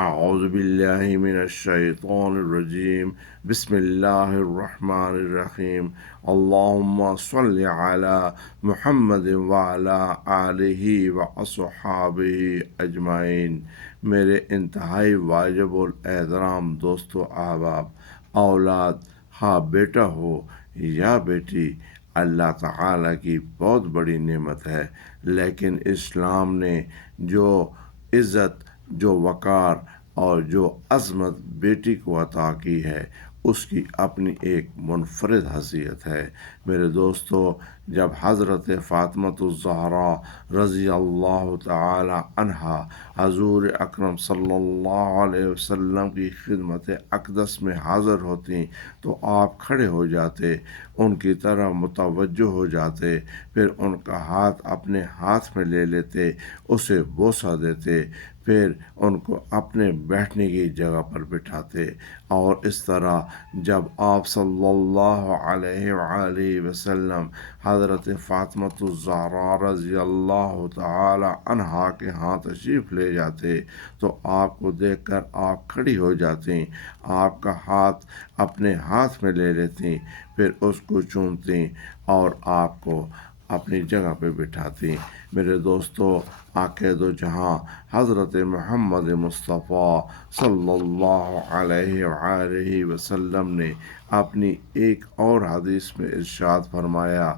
اعوذ باللہ من الشیطان الرجیم بسم اللہ الرحمن الرحیم اللہم صل علی محمد وعلی آلہ واصحابہ اجمعین۔ میرے انتہائی واجب الاحترام دوستو احباب، اولاد ہاں بیٹا ہو یا بیٹی، اللہ تعالیٰ کی بہت بڑی نعمت ہے، لیکن اسلام نے جو عزت، جو وقار اور جو عظمت بیٹی کو عطا کی ہے، اس کی اپنی ایک منفرد حیثیت ہے۔ میرے دوستو، جب حضرت فاطمۃ الزہرا رضی اللہ تعالی عنہا حضور اکرم صلی اللہ علیہ وسلم کی خدمت اقدس میں حاضر ہوتیں تو آپ کھڑے ہو جاتے، ان کی طرح متوجہ ہو جاتے، پھر ان کا ہاتھ اپنے ہاتھ میں لے لیتے، اسے بوسہ دیتے، پھر ان کو اپنے بیٹھنے کی جگہ پر بٹھاتے، اور اس طرح جب آپ صلی اللہ علیہ وآلہ وسلم حضرت فاطمۃ الزہرا رضی اللہ تعالی عنہا کے ہاں تشریف لے جاتے تو آپ کو دیکھ کر آپ کھڑی ہو جاتی، آپ کا ہاتھ اپنے ہاتھ میں لے لیتی، پھر اس کو چومتی اور آپ کو اپنی جگہ پہ بٹھاتی۔ میرے دوستو، عاقد و جہاں حضرت محمد مصطفیٰ صلی اللہ علیہ وآلہ وسلم نے اپنی ایک اور حدیث میں ارشاد فرمایا،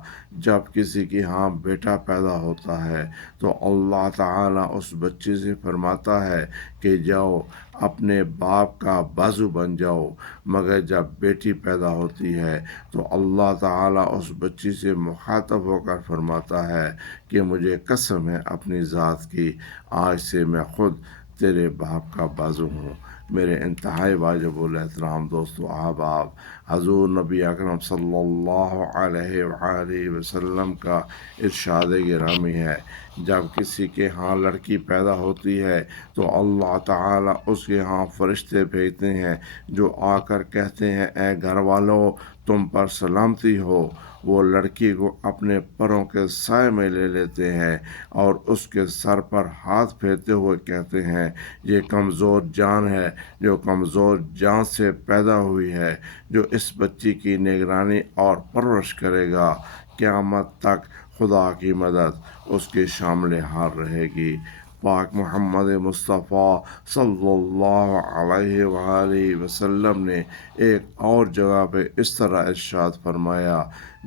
جب کسی کے ہاں بیٹا پیدا ہوتا ہے تو اللہ تعالیٰ اس بچے سے فرماتا ہے کہ جاؤ اپنے باپ کا بازو بن جاؤ، مگر جب بیٹی پیدا ہوتی ہے تو اللہ تعالیٰ اس بچی سے مخاطب ہو کر فرماتا ہے کہ مجھے قسم ہے اپنی ذات کی، آج سے میں خود تیرے باپ کا بازو ہوں۔ میرے انتہائی واجب الاحترام دوستو احباب، حضور نبی اکرم صلی اللہ علیہ وآلہ وسلم کا ارشاد گرامی ہے، جب کسی کے ہاں لڑکی پیدا ہوتی ہے تو اللہ تعالیٰ اس کے ہاں فرشتے بھیجتے ہیں جو آ کر کہتے ہیں، اے گھر والوں، تم پر سلامتی ہو۔ وہ لڑکی کو اپنے پروں کے سائے میں لے لیتے ہیں اور اس کے سر پر ہاتھ پھیرتے ہوئے کہتے ہیں، یہ کمزور جان ہے جو کمزور جان سے پیدا ہوئی ہے، جو اس بچی کی نگرانی اور پرورش کرے گا، قیامت تک خدا کی مدد اس کے شامل حال رہے گی۔ پاک محمد مصطفیٰ صلی اللہ علیہ وآلہ وسلم نے ایک اور جگہ پہ اس طرح ارشاد فرمایا،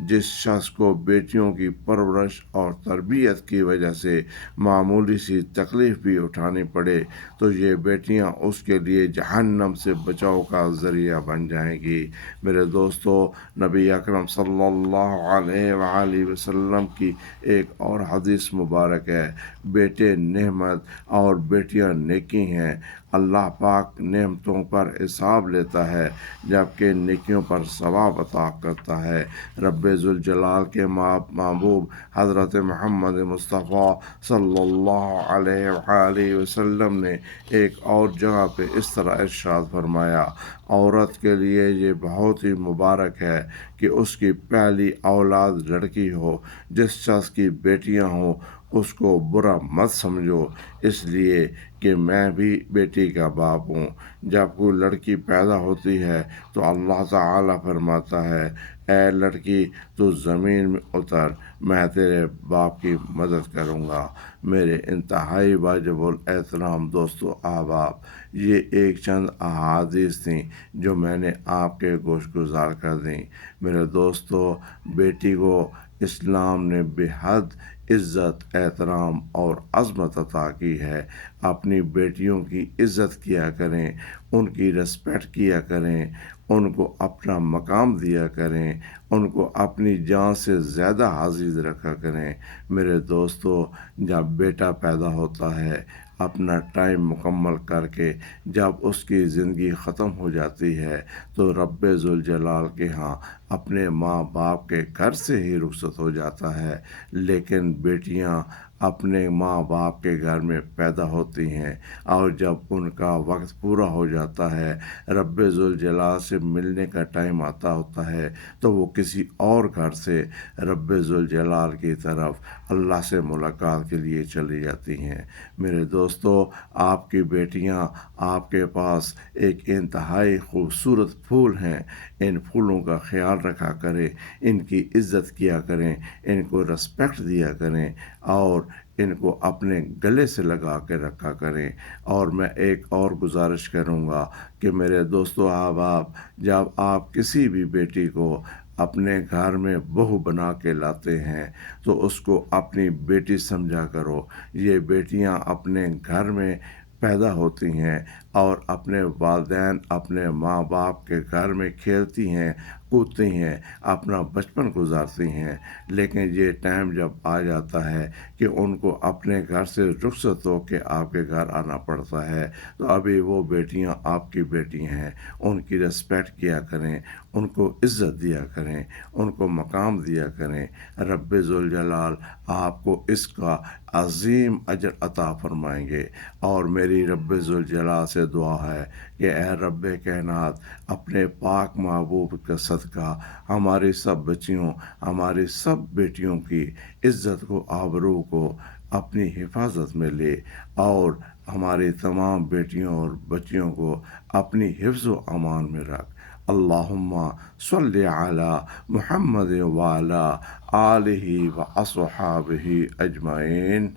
جس شخص کو بیٹیوں کی پرورش اور تربیت کی وجہ سے معمولی سی تکلیف بھی اٹھانی پڑے تو یہ بیٹیاں اس کے لیے جہنم سے بچاؤ کا ذریعہ بن جائیں گی۔ میرے دوستو، نبی اکرم صلی اللہ علیہ وآلہ وسلم کی ایک اور حدیث مبارک ہے، بیٹے نعمت اور بیٹیاں نیکی ہیں۔ اللہ پاک نعمتوں پر حساب لیتا ہے جبکہ نیکیوں پر ثواب عطا کرتا ہے۔ رب ذوالجلال کے محبوب حضرت محمد مصطفیٰ صلی اللہ علیہ وآلہ وسلم نے ایک اور جگہ پہ اس طرح ارشاد فرمایا، عورت کے لیے یہ بہت ہی مبارک ہے کہ اس کی پہلی اولاد لڑکی ہو، جس شخص کی بیٹیاں ہوں اس کو برا مت سمجھو، اس لیے کہ میں بھی بیٹی کا باپ ہوں۔ جب کوئی لڑکی پیدا ہوتی ہے تو اللہ تعالیٰ فرماتا ہے، اے لڑکی تو زمین میں اتر، میں تیرے باپ کی مدد کروں گا۔ میرے انتہائی واجب الاحترام دوستو احباب، یہ ایک چند احادیث تھیں جو میں نے آپ کے گوش گزار کر دیں۔ میرے دوستو، بیٹی کو اسلام نے بے حد عزت، احترام اور عظمت عطا کی ہے۔ اپنی بیٹیوں کی عزت کیا کریں، ان کی ریسپیکٹ کیا کریں، ان کو اپنا مقام دیا کریں، ان کو اپنی جان سے زیادہ عزیز رکھا کریں۔ میرے دوستو، جب بیٹا پیدا ہوتا ہے، اپنا ٹائم مکمل کر کے جب اس کی زندگی ختم ہو جاتی ہے تو رب ذوالجلال کے ہاں اپنے ماں باپ کے گھر سے ہی رخصت ہو جاتا ہے، لیکن بیٹیاں اپنے ماں باپ کے گھر میں پیدا ہوتی ہیں اور جب ان کا وقت پورا ہو جاتا ہے، رب ذوالجلال سے ملنے کا ٹائم آتا ہوتا ہے، تو وہ کسی اور گھر سے رب ذوالجلال کی طرف اللہ سے ملاقات کے لیے چلی جاتی ہیں۔ میرے دوستو، آپ کی بیٹیاں آپ کے پاس ایک انتہائی خوبصورت پھول ہیں۔ ان پھولوں کا خیال رکھا کریں، ان کی عزت کیا کریں، ان کو رسپیکٹ دیا کریں اور ان کو اپنے گلے سے لگا کے رکھا کریں۔ اور میں ایک اور گزارش کروں گا کہ میرے دوستو احباب، جب آپ کسی بھی بیٹی کو اپنے گھر میں بہو بنا کے لاتے ہیں تو اس کو اپنی بیٹی سمجھا کرو۔ یہ بیٹیاں اپنے گھر میں پیدا ہوتی ہیں اور اپنے والدین، اپنے ماں باپ کے گھر میں کھیلتی ہیں، کودتی ہیں، اپنا بچپن گزارتی ہیں، لیکن یہ ٹائم جب آ جاتا ہے کہ ان کو اپنے گھر سے رخصت ہو کے آپ کے گھر آنا پڑتا ہے، تو ابھی وہ بیٹیاں آپ کی بیٹی ہیں، ان کی رسپیکٹ کیا کریں، ان کو عزت دیا کریں، ان کو مقام دیا کریں۔ رب ذوالجلال آپ کو اس کا عظیم اجر عطا فرمائیں گے۔ اور میری رب ذوالجلال سے دعا ہے کہ اے رب کائنات، اپنے پاک محبوب کا صدقہ ہماری سب بچیوں، ہماری سب بیٹیوں کی عزت کو، آبرو کو اپنی حفاظت میں لے اور ہماری تمام بیٹیوں اور بچیوں کو اپنی حفظ و امان میں رکھ۔ اللہم صلی علی محمد وعلی آلہ و اصحابہ اجمعین۔